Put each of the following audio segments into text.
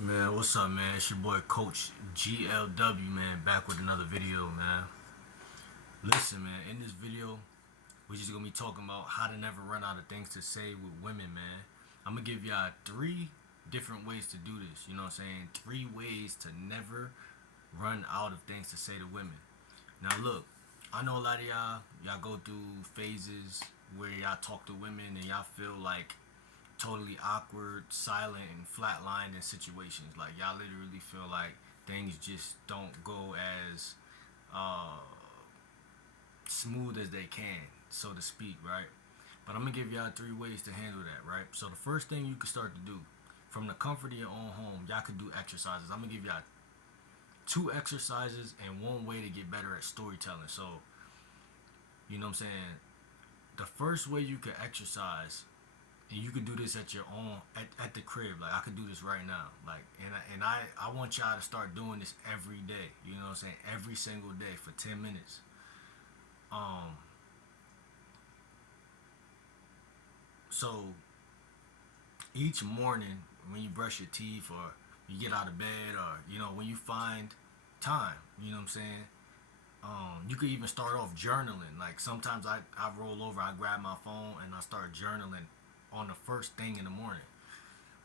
Man, what's up, man? It's your boy Coach GLW, man, back with another video, man. Listen, man, in this video, we're just gonna be talking about how to never run out of things to say with women, man. I'm gonna give y'all three different ways to do this. You know what I'm saying? Three ways to never run out of things to say to women. Now, look, I know a lot of y'all go through phases where y'all talk to women and y'all feel like totally awkward, silent, and flatlined in situations. Like y'all literally feel like things just don't go as uh, smooth as they can, so to speak, right? But I'm gonna give y'all three ways to handle that, right? So the first thing you can start to do, from the comfort of your own home, y'all could do exercises. I'm gonna give y'all two exercises and one way to get better at storytelling. So, you know what I'm saying? The first way you can exercise, and you can do this at your own at the crib. Like I could do this right now. Like and I want y'all to start doing this every day. You know what I'm saying? Every single day for 10 minutes. Um so each morning when you brush your teeth or you get out of bed or when you find time, you know what I'm saying? You could even start off journaling. Like sometimes I roll over, I grab my phone and I start journaling on the first thing in the morning.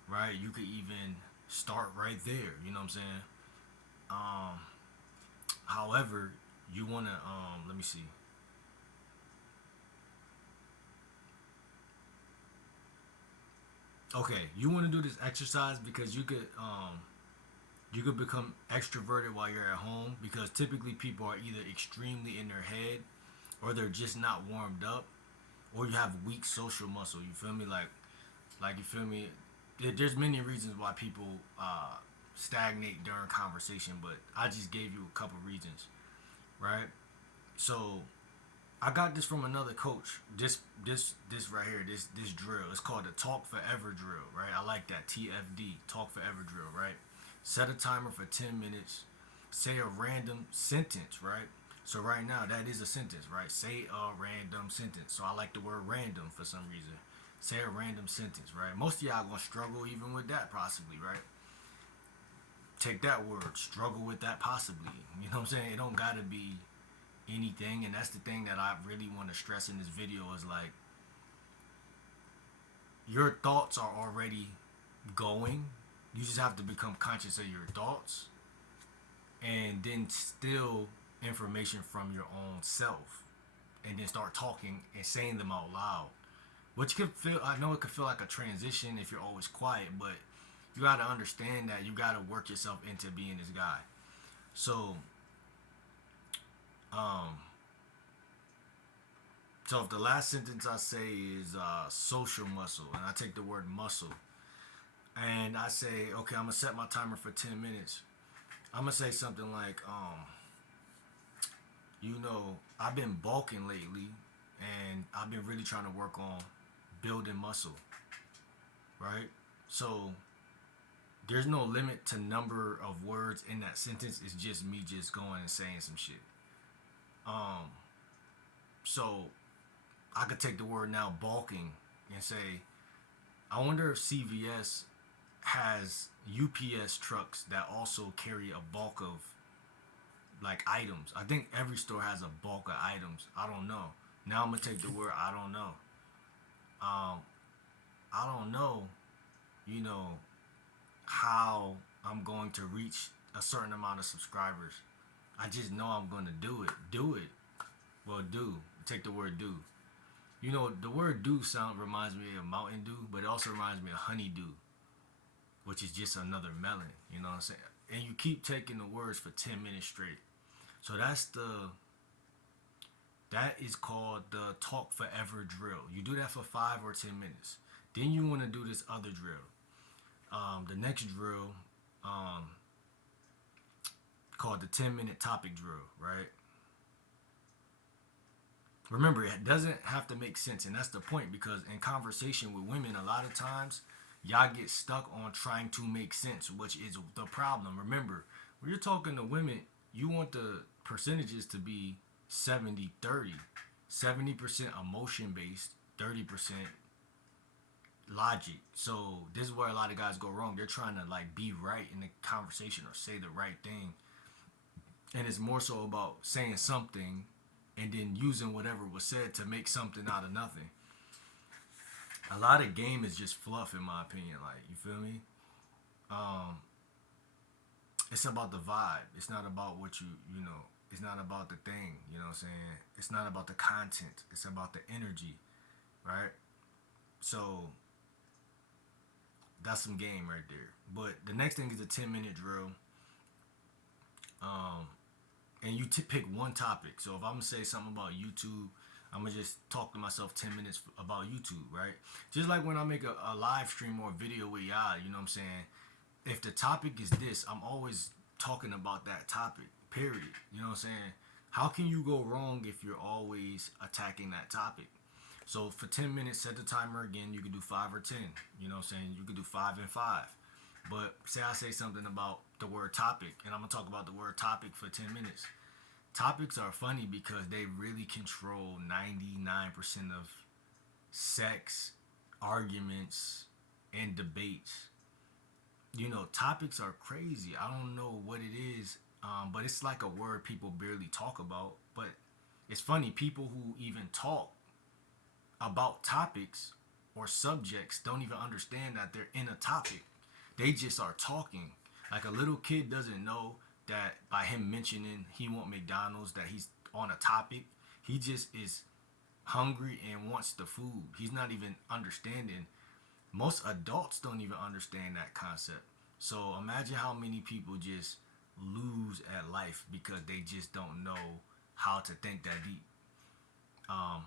Right? You could even start right there. You know what I'm saying? Um, However, you wanna let me see. Okay, you wanna do this exercise because you could become extroverted while you're at home because typically people are either extremely in their head or they're just not warmed up or you have weak social muscle. You feel me? Like you feel me? There's many reasons why people stagnate during conversation, but I just gave you a couple reasons, right? So I got this from another coach. This right here, this drill. It's called the Talk Forever drill, right? I like that TFD, Talk Forever drill, right? Set a timer for 10 minutes. Say a random sentence, right? So right now that is a sentence, right? Say a random sentence. So I like the word random for some reason. Say a random sentence, right? Most of y'all gonna struggle even with that possibly, right? Take that word, struggle with that possibly. You know what I'm saying? It don't gotta be anything, and that's the thing that I really want to stress in this video is like your thoughts are already going. You just have to become conscious of your thoughts and then still information from your own self and then start talking and saying them out loud. Which could feel, I know it could feel like a transition if you're always quiet, but you got to understand that you got to work yourself into being this guy. So, um, so if the last sentence I say is social muscle, and I take the word muscle, and I say, okay, I'm gonna set my timer for 10 minutes. I'm gonna say something like, I've been bulking lately, and I've been really trying to work on building muscle, right? So there's no limit to number of words in that sentence. It's just me just going and saying some shit. Um, so I could take the word now bulking and say, I wonder if CVS has UPS trucks that also carry a bulk of like items. I think every store has a bulk of items. I don't know. Now I'm gonna take the word I don't know. Um, I don't know, you know, how I'm going to reach a certain amount of subscribers. I just know I'm gonna do it. Do it. Well, do. Take the word do. The word do sound reminds me of Mountain Dew, but it also reminds me of honeydew, which is just another melon. You know what I'm saying? And you keep taking the words for 10 minutes straight. So that is called the Talk Forever drill. You do that for 5 or 10 minutes. Then you want to do this other drill. The next drill, um, called the 10-minute topic drill, right? Remember, it doesn't have to make sense, and that's the point because in conversation with women, a lot of times y'all get stuck on trying to make sense, which is the problem. Remember, when you're talking to women, you want the percentages to be 70-30, 70% emotion based, 30% logic. So this is where a lot of guys go wrong. They're trying to like be right in the conversation or say the right thing, and it's more so about saying something and then using whatever was said to make something out of nothing. A lot of game is just fluff, in my opinion. Like, you feel me? Um, it's about the vibe. It's not about what you know. It's not about the thing. You know what I'm saying? It's not about the content. It's about the energy, right? So that's some game right there. But the next thing is a 10-minute drill. Um, and you pick one topic. So if I'm gonna say something about YouTube, I'm gonna just talk to myself 10 minutes about YouTube, right? Just like when I make a live stream or a video with y'all, you know what I'm saying? If the topic is this, I'm always talking about that topic, period. You know what I'm saying? How can you go wrong if you're always attacking that topic? So for 10 minutes, set the timer again. You can do 5 or 10. You know what I'm saying? You can do 5 and 5. But say I say something about the word topic, and I'm going to talk about the word topic for 10 minutes. Topics are funny because they really control 99% of sex, arguments, and debates. You know, topics are crazy. I don't know what it is, but it's like a word people barely talk about. But it's funny, people who even talk about topics or subjects don't even understand that they're in a topic. They just are talking. Like a little kid doesn't know that by him mentioning he want McDonald's that he's on a topic. He just is hungry and wants the food. He's not even understanding. Most adults don't even understand that concept. So imagine how many people just lose at life because they just don't know how to think that deep. Um,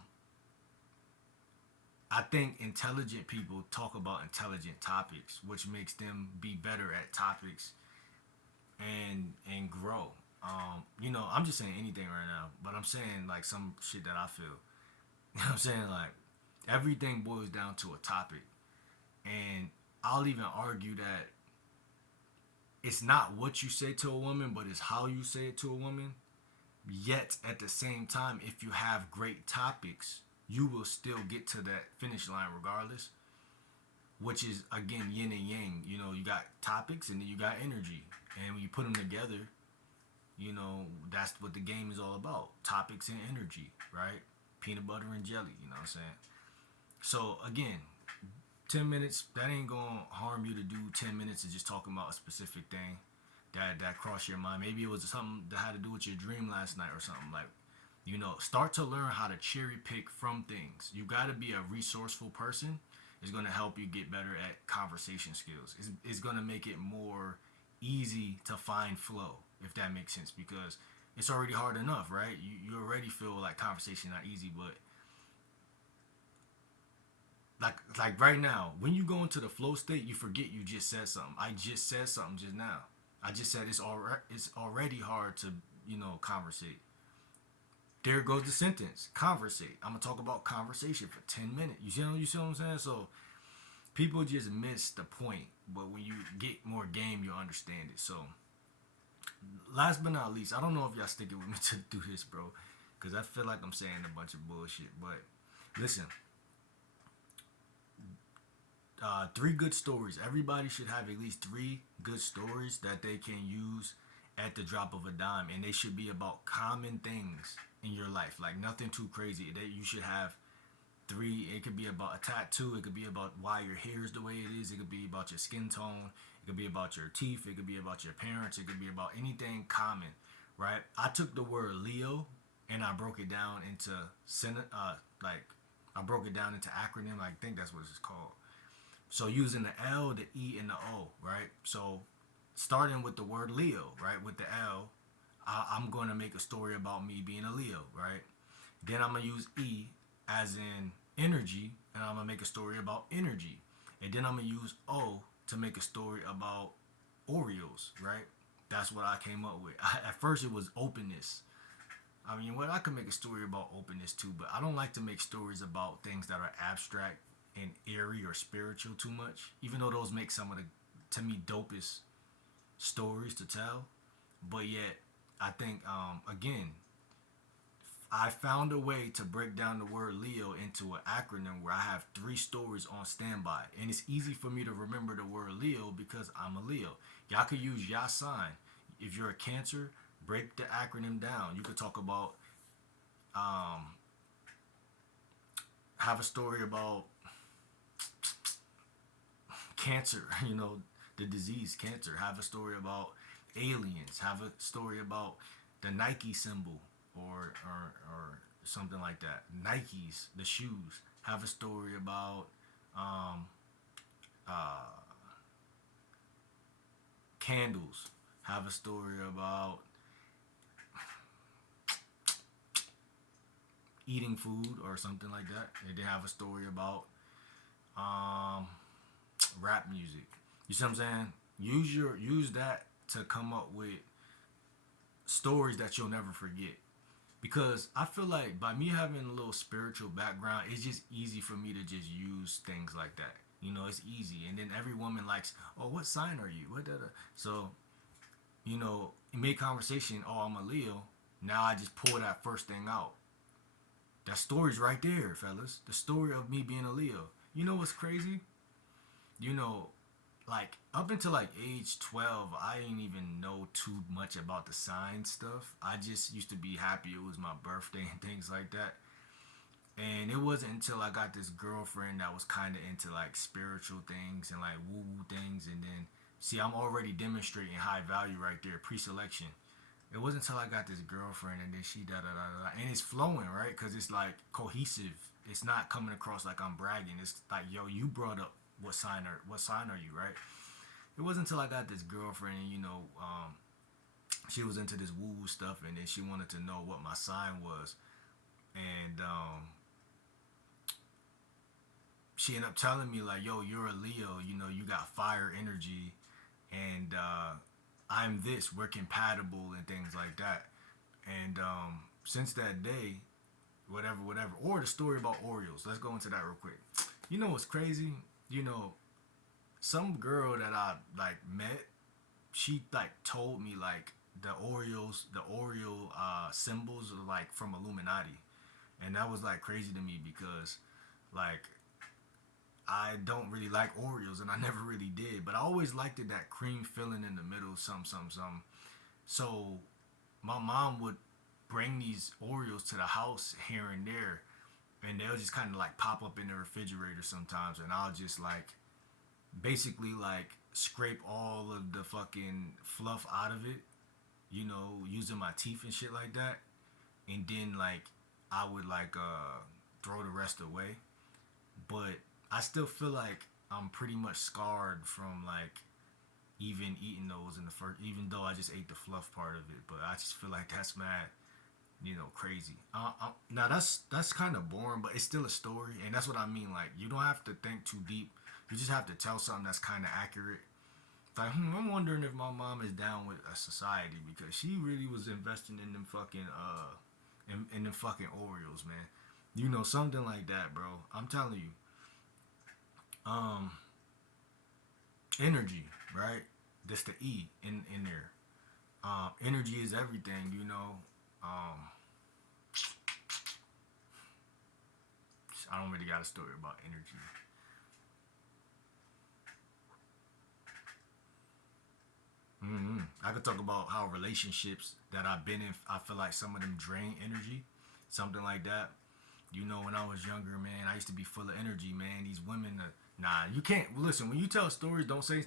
I think intelligent people talk about intelligent topics, which makes them be better at topics and grow. You know, I'm just saying anything right now, but I'm saying like some shit that I feel. You know what I'm saying? Like everything boils down to a topic. And I'll even argue that it's not what you say to a woman, but it's how you say it to a woman. Yet at the same time, if you have great topics, you will still get to that finish line regardless. Which is again yin and yang. You know, you got topics and then you got energy, and when you put them together, you know that's what the game is all about: topics and energy, right? Peanut butter and jelly. You know what I'm saying? So again, 10 minutes. That ain't gonna harm you to do 10 minutes of just talking about a specific thing that crossed your mind. Maybe it was something that had to do with your dream last night or something like. You know, start to learn how to cherry pick from things. You got to be a resourceful person. It's going to help you get better at conversation skills. It's going to make it more easy to find flow, if that makes sense, because it's already hard enough, right? You already feel like conversation not easy, but like right now, when you go into the flow state, you forget you just said something. I just said something just now. I just said it's already hard to, you know, conversate. There goes the sentence. Conversate. I'm gonna talk about conversation for 10 minutes. You see what I'm saying? So people just miss the point. But when you get more game, you'll understand it. So last but not least, I don't know if y'all sticking with me to do this, bro, because I feel like I'm saying a bunch of bullshit. But listen, 3 good stories. Everybody should have at least 3 good stories that they can use at the drop of a dime, and they should be about common things in your life, like nothing too crazy. That you should have 3. It could be about a tattoo. It could be about why your hair is the way it is. It could be about your skin tone. It could be about your teeth. It could be about your parents. It could be about anything common, right? I took the word Leo and I broke it down into like I broke it down into acronym. I think that's what it's called. So using the L, the E, and the O, right? So starting with the word Leo, right? With the L, I'm going to make a story about me being a Leo, right? Then I'm going to use E as in energy, and I'm going to make a story about energy. And then I'm going to use O to make a story about Oreos, right? That's what I came up with. At first, it was openness. I mean, well, I could make a story about openness too, but I don't like to make stories about things that are abstract and airy or spiritual too much, even though those make some of the, to me, dopest stories to tell. But yet, I think, again, I found a way to break down the word Leo into an acronym where I have 3 stories on standby. And it's easy for me to remember the word Leo because I'm a Leo. Y'all could use y'all sign. If you're a Cancer, break the acronym down. You could talk about, um, have a story about cancer, the disease cancer. Have a story about aliens. Have a story about the Nike symbol or something like that. Nikes, the shoes. Have a story about um, uh, candles. Have a story about eating food or something like that. And then have a story about um, rap music. You see what I'm saying? Use that to come up with stories that you'll never forget. Because I feel like by me having a little spiritual background, it's just easy for me to just use things like that. It's easy. And then every woman likes, oh, what sign are you? What da da. So, mid conversation, oh, I'm a Leo. Now I just pull that first thing out. That story's right there, fellas. The story of me being a Leo. You know what's crazy? You know, like up until like age 12, I didn't even know too much about the sign stuff. I just used to be happy it was my birthday and things like that. And it wasn't until I got this girlfriend that was kind of into like spiritual things and like woo woo things. And then, see, I'm already demonstrating high value right there, pre selection. It wasn't until I got this girlfriend and then she da da da da. And it's flowing, right? Because it's like cohesive. It's not coming across like I'm bragging. It's like, yo, you brought up what sign are you, right? It wasn't until I got this girlfriend, she was into this woo woo stuff, and then she wanted to know what my sign was, and she ended up telling me like, "Yo, you're a Leo. You got fire energy, and I'm this. We're compatible and things like that." And since that day, whatever. Or the story about Orioles. Let's go into that real quick. You know what's crazy? You know, some girl that I like met, she like told me like the Oreo symbols are like from Illuminati, and that was like crazy to me because like I don't really like Oreos and I never really did, but I always liked it that cream filling in the middle, some. So my mom would bring these Oreos to the house here and there, and they'll just kind of like pop up in the refrigerator sometimes, and I'll just like basically like scrape all of the fucking fluff out of it, using my teeth and shit like that, and then like I would like throw the rest away. But I still feel like I'm pretty much scarred from like even eating those in the first, even though I just ate the fluff part of it. But I just feel like that's mad, crazy. Now that's kind of boring, but it's still a story, and that's what I mean. Like you don't have to think too deep. You just have to tell something that's kind of accurate. Like, I'm wondering if my mom is down with a society because she really was investing in them fucking in them fucking Oreos, man. Something like that, bro. I'm telling you. Um, Energy, right? That's the E in there. Energy is everything. Um, I don't really got a story about energy. I could talk about how relationships that I've been in, I feel like some of them drain energy, something like that. When I was younger, man, I used to be full of energy, man. These women, nah, you can't listen. When you tell stories, don't say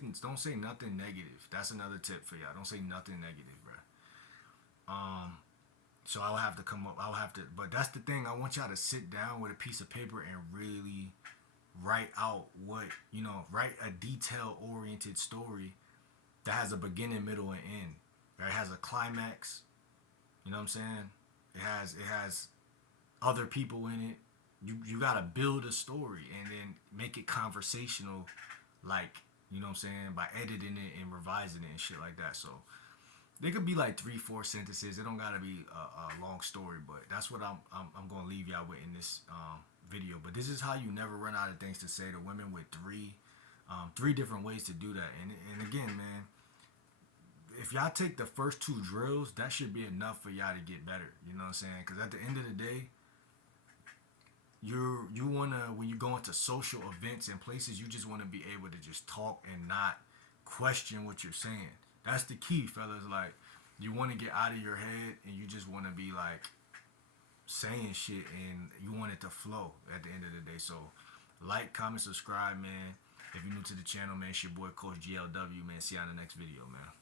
nothing negative. That's another tip for y'all. Don't say nothing negative, bro. Um, so I'll have to come up. I'll have to, but that's the thing. I want y'all to sit down with a piece of paper and really write out write a detail oriented story that has a beginning, middle, and end. Right? It has a climax. You know what I'm saying? It has other people in it. You gotta build a story and then make it conversational, like what I'm saying, by editing it and revising it and shit like that. So they could be like 3-4 sentences. It don't gotta be a long story, but that's what I'm gonna leave y'all with in this video. But this is how you never run out of things to say to women with three different ways to do that. And again, man, if y'all take the first 2 drills, that should be enough for y'all to get better. You know what I'm saying? Because at the end of the day, you wanna, when you go into social events and places, you just wanna be able to just talk and not question what you're saying. That's the key, fellas. Like, you wanna get out of your head and you just wanna be like saying shit and you want it to flow at the end of the day. So like, comment, subscribe, man. If you're new to the channel, man, it's your boy Coach GLW, man. See you on the next video, man.